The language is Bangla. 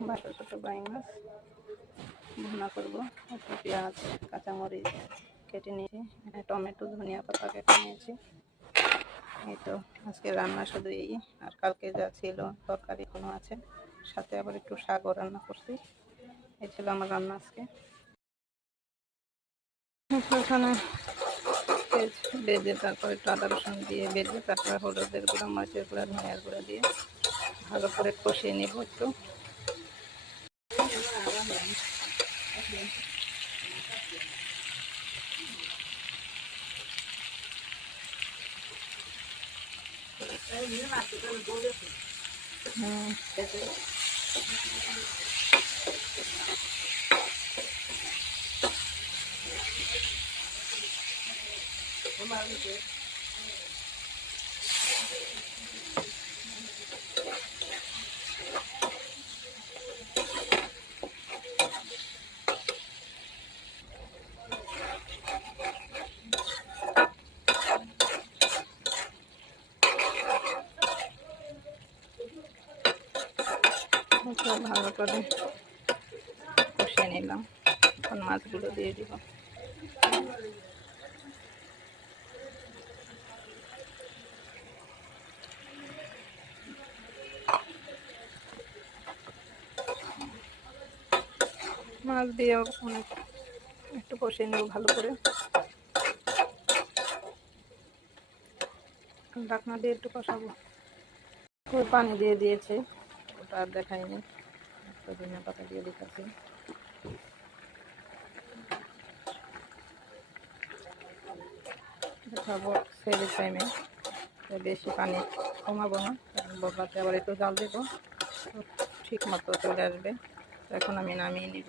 বাটা ছোটো বাইং মাছ ভুনা করবো। একটু পেঁয়াজ কাঁচামরিচ কেটে নিয়েছি, এখানে টমেটো ধনিয়া পাতা কেটে নিয়েছি। এই তো আজকে রান্না শুধু এই, আর কালকে যা ছিল তরকারি কোনো আছে, সাথে আবার একটু শাকও রান্না করছি। এই ছিল আমার রান্না আজকে। ওখানে বেজে তারপর একটু আদা রসুন দিয়ে বেজে তারপরে হলুদের গুঁড়া মরিচের গুঁড়া ধনিয়ার গুঁড়া দিয়ে ভালো করে কষিয়ে নেব একটু। ভালো করে কষিয়ে নিলাম, এখন মাছগুলো দিয়ে দিব। মাছ দিয়ে অনেক একটু কষিয়ে নেব ভালো করে, ঢাকনা দিয়ে একটু কষাবো। পানি দিয়ে দিয়েছে, ওটা আর দেখাইনি, ধনিয়া পাতা দিয়ে দিতেছি। দেখাবো সেরের টাইমে, বেশি পানি কমাবো না, বগাতে আবার একটু জাল দেবো, ঠিক মতো চলে আসবে। এখন আমি নামিয়ে নিব।